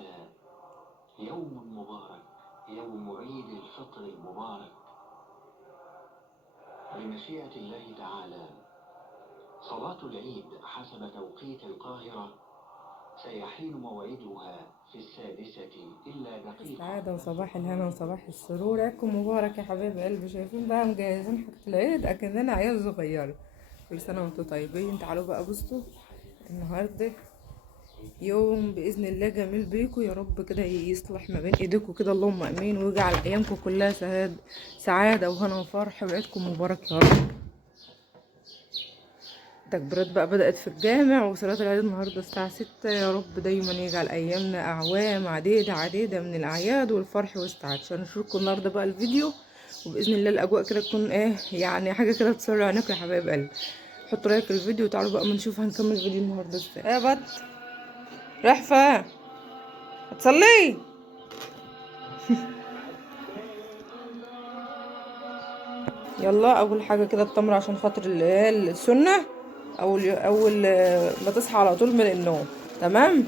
المساء، يوم مبارك، يوم عيد الفطر المبارك. بمشيئة الله تعالى صلاة العيد حسب توقيت القاهرة سيحين موعدها في 6 إلا دقيقة. السعادة وصباح الهنا وصباح السرور، عيدكم مبارك يا حبايب قلبي. شايفين بقى مجهزين حاجة العيد أكننا عيال صغيرة. كل سنة وانتم طيبين. تعالوا بقى بصوا النهاردة يوم بإذن الله جميل بيكم، يا رب كده يصلح ما بين ايديكم كده، اللهم امين، ويجعل ايامكم كلها سعادة وهنا وفرح، وعيدكم مبارك يا رب. التكبيرات بقى بدأت في الجامع، وصلاة العيد النهاردة الساعة 6. يا رب دايما يجعل أيامنا أعوام عديدة من الأعياد والفرح والسعادة. عشان نشوفكم النهاردة بقى الفيديو، وبإذن الله الأجواء كده تكون يعني حاجة كده تسر عينيكم يا حبايب قلبي. حطوا لايك الفيديو وتعالوا بقى ما نشوف هنكمل الفيديو النهاردة ازاي. يا بط رايح فين؟ هتصلي؟ يلا أول حاجة كده التمر عشان خاطر السنة. أول ما تصحى على طول من النوم. تمام؟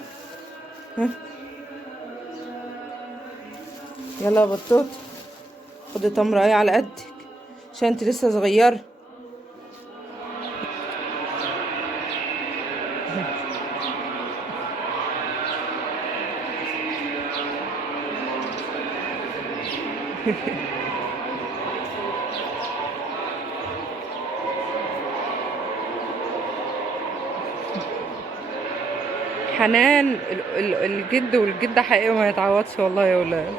يلا يا بطوط، خدي تمرة اهي على قدك عشان انت لسه صغيرة. حنان الجد والجدة حقيقي ما يتعوضش والله يا ولاد.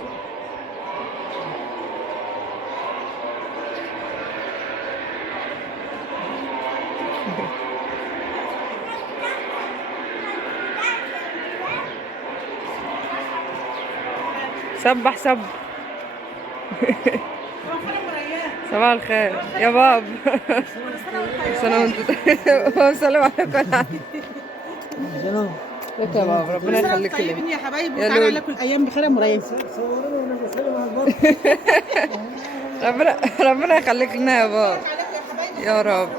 سبح صباح الخير يا باب. سلام عليكم. سلام عليكم يا باب، ربنا يخليك لي يا حبايبي، وتعالى لكم الايام بخير يا مريم. ربنا يخليك لنا يا باب يا رب.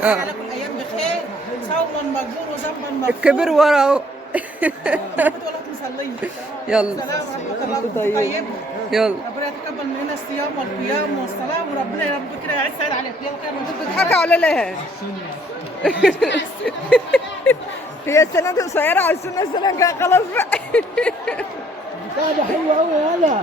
تعالى لكم الايام بخير، صوما مجبور وذنبا مغفور. الكبر ورا اهو. يلا السلام ورحمه الله. طيب يلا ربنا يتقبل مننا الصيام والقيام والصلاه، وربنا يا رب كده يعيش سعيد عليك. بتضحكوا ولا ليه؟ هي السنة دي قصيرة على السنة الجاية خلاص بقى. بتاعة حلوة قوي يا هلا.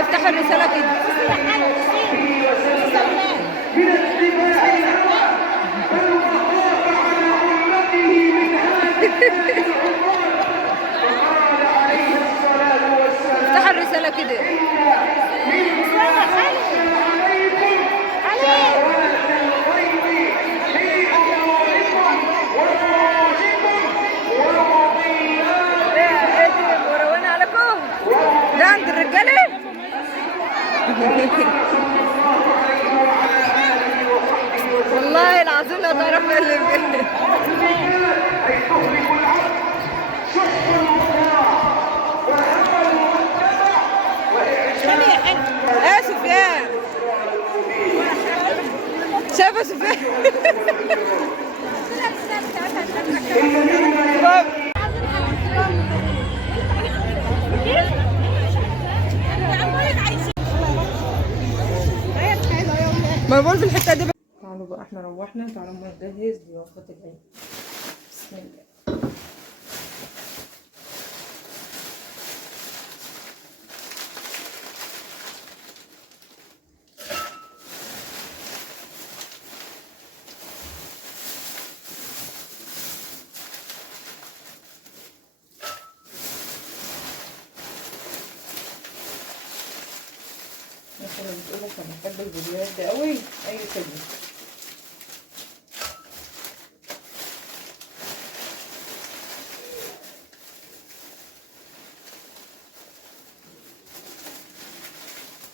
افتح الرسالة كده. افتح الرسالة كده. ورونا عليكم ده عند الرجالة. والله العظيم لا تعرف ايه اللي بجد. ايه سفيان؟ شايفه سفيان؟ ما بقول في الحته دي. تعالوا بقى احنا روحنا، تعالوا ما نجهز لوجبه العيد. بسم الله. اللي بتقولك انا بحب الفيديوهات دي قوي، اي خدمه.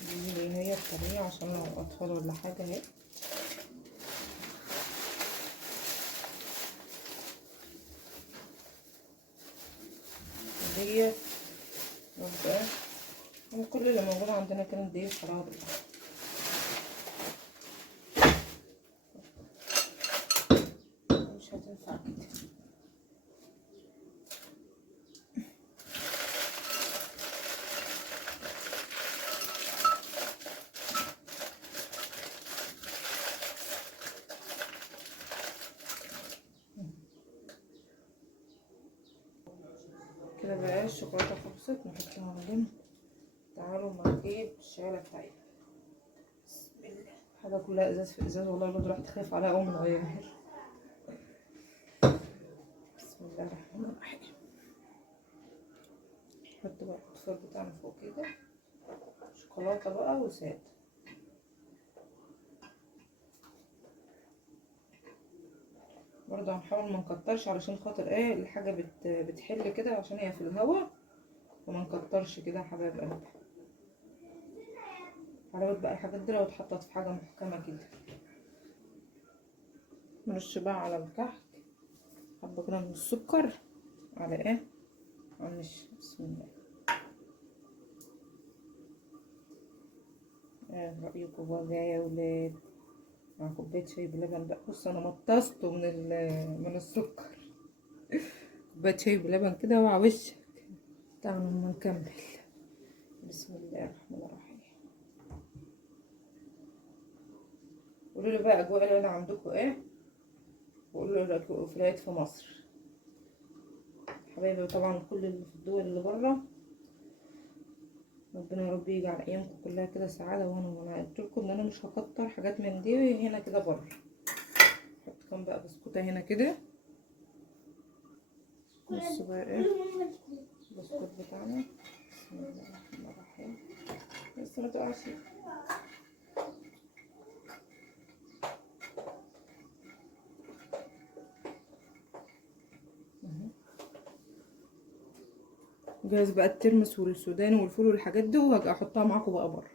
دي اللي هي الطريقه عشان لو اطفال ولا حاجه اهي. ديت وبقى كل اللي موجود عندنا كانت دي خلاص. مش هتنفع كده. كده بقى الشوكولاته خلصت، نحطها على جنب. تعالوا ما نجيب الشعيره بتاعتنا. بسم الله. حاجه كلها ازاز في ازاز، والله الواد راح تخاف عليها قوي من غيرها. بسم الله الرحمن الرحيم. نحط بقى الفطار بتاعنا فوق كده، شوكولاته بقى وساده. برضه هنحاول ما نكترش علشان خاطر ايه الحاجه بتحل كده، عشان هي في الهوا، وما نكترش كده يا حبايب قلبي. حلاوه بقى الحاجات دي لو اتحطت في حاجه محكمه كده. نرش بقى على الكحك حبه كده من السكر على ايه، على النشا. بسم الله. ايه رايكم بقى يا ولاد مع كوبايه شاي بلبن بقى؟ بص انا مطسته من السكر. كوبايه شاي بلبن كده وعلى وشك. تعالوا لما نكمل. بسم الله الرحمن الرحيم. قولوا لي بقى اجواء العيد عندكم ايه، وقولوا لي رايكم في العيد في مصر حبايبي. طبعا كل اللي في الدول اللي بره، ربنا يا رب يجعل ايامكم كلها كده سعاده. وانا قلت لكم ان انا مش هكتر حاجات من دي هنا كده بره. نحط كام بقى بسكوته هنا كده. بصوا بقى ايه البسكوت بتاعنا. بسم الله الرحمن الرحيم. بس ما تقعش. جاهز بقى الترمس والسوداني والفول والحاجات دي، وهاجي احطها معاكم بقى بره.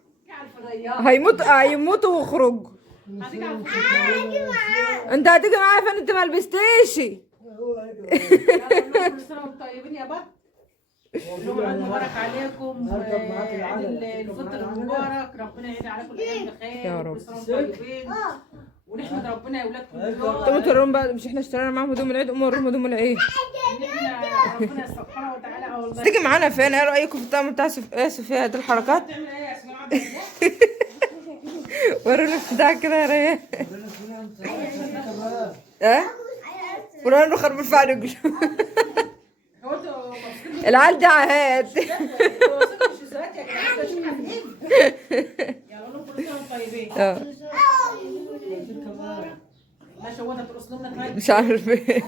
هيموتوا واخرجوا. انت هتيجي معايا فين؟ انت ما لبستيش. كل سنه وانتم طيبين يا بط. يوم عيد مبارك عليكم، عيد الفطر المبارك، ربنا يعيد عليكم الايام بخير يا رب. كل سنه وانتم طيبين، ونحمد ربنا يا اولاد كل يوم. انتوا تورون بقى، مش احنا اشترينا معاهم هدوم العيد؟ قوموا نروح هدوم العيد. ان احنا ربنا سبحانه وتعالى والله. تيجي معانا فين؟ ايه رايكم في الطقم بتاع صفيه دي الحركات؟ بتعمل ايه يا اسماء عبد الله؟ ورونا البتاع كده يا ريان. ها؟ ورونا له خرب الفعل رجله. العيال دي عهاد. ماشي. هو انت ترقص لنا طيب؟ مش عارف ايه.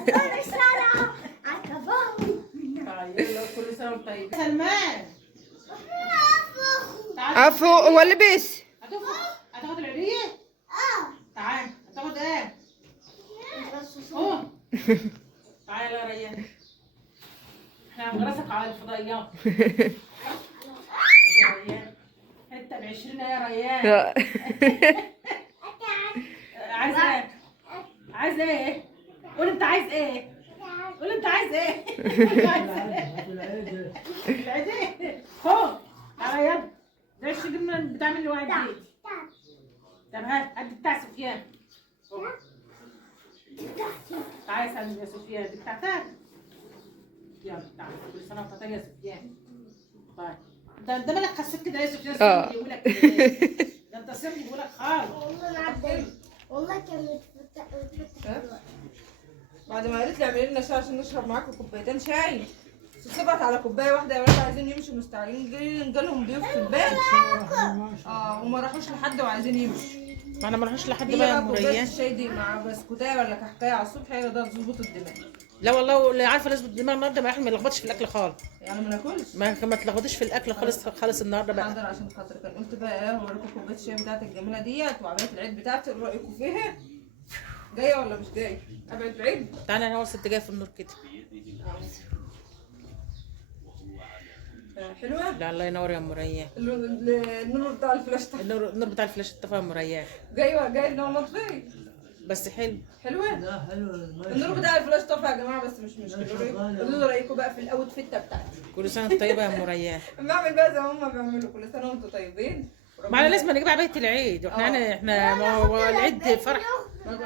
كل سنه وانت طيب. سلمان عفو هو لبس. هتاخد العيدية؟ تعال. هتاخد ايه؟ تعال يا ريان، احنا هنغرسك على الفضائيات. يا ريان حتة ب20 يا ريان. عايز ايه؟ عايز ايه؟ قول انت عايز ايه؟ قول انت عايز ايه؟ العيدية خد. تعالى يلا، ده الشجر بتعمل لي واحد جديد. طب هات قد بتاع سفيان. تعالى اسأل يا سفيان، دي بتاعتك. يلا تعالى. كل سنة وانت طيب يا سفيان. طيب انت مالك خسيت كده يا سفيان؟ بيقول لك ده انت سيبني بيقول لك خالص. والله كانت بعد ما قالت لي اعملي لنا شاي عشان نشرب معاكم كوبايتين شاي، ثبت على كوبايه واحده. يا ولاد عايزين يمشوا مستعجلين، جالهم ضيوف في البيت. وما راحوش لحد وعايزين يمشوا. ما انا ما راحوش لحد هي بقى يا بقى كوبايه مريان. الشاي دي مع بسكوتايه ولا كحكايه على الصبح، هي ده تظبط الدماغ. لا والله، اللي عارفه لازم الدماغ النهارده ما احنا ما نلخبطش في الاكل خالص. يعني ما ناكلش. ما تلخبطيش في الاكل خالص خالص النهارده بقى. حاضر، عشان خاطر كان قلت بقى هوريكم كوبايه الشاي بتاعتي الجميله ديت وعبايه العيد بتاعتي، ايه رايكم فيها؟ جايه ولا مش جايه؟ عبايه العيد؟ تعالى انا ست جايه في النور كده. حلوه؟ لا الله ينور يا ام ريان. النور بتاع الفلاش طفى. النور بتاع الفلاش طفى يا ام ريان. جايه النور مطفي. بس حلو. حلوه؟ لا حلوه. النور بتاع الفلاش طفى يا جماعه، بس مش مشكله. قولوا لي رايكم بقى في الاوتفيت بتاعتي. كل سنه وانت طيبه يا ام ريان. بعمل بقى زي ما هم بيعملوا، كل سنه وانتم طيبين. ما احنا لازم نجيب عبايه العيد، واحنا ما هو العيد فرح.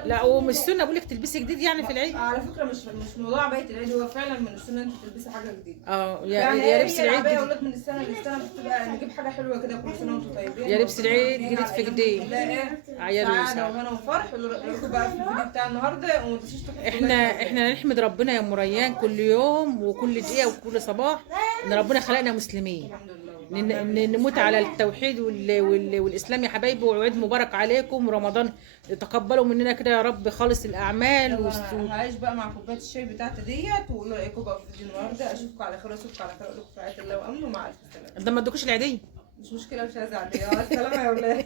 لا ومش سنه بقول لك تلبسي جديد يعني في العيد. على فكره مش موضوع عبايه العيد، هو فعلا من السنه انت تلبسي حاجه جديده. يعني يا لبس العيد العيد يا اولاد من السنه للسنه بتبقى نجيب حاجه حلوه كده، كل سنه وانتم طيبين. يا لبس العيد جديد في جديد. عيال سعاده وهنا وفرح. رايكم بقى في الفيديو بتاع النهارده، وما تنسوش تحطوا احنا نحمد ربنا يا ام ريان كل يوم وكل دقيقه وكل صباح ان ربنا خلقنا مسلمين. الحمد لله. نموت على التوحيد والاسلام يا حبايبي، وعيد مبارك عليكم، ورمضان تقبلوا مننا كده يا رب خالص الاعمال. هعيش بقى مع كوبايه الشاي بتاعتي ديت، وقولوا رايكم بقى في الفيديو النهارده. اشوفكم على خير واشوفكم على خير، اقول لكم في رعايه الله وامنه، ومع الف سلامه. ده ما ادوكوش العيديه؟ مش مشكله، مش هزعل. يا سلامه يا ولاد.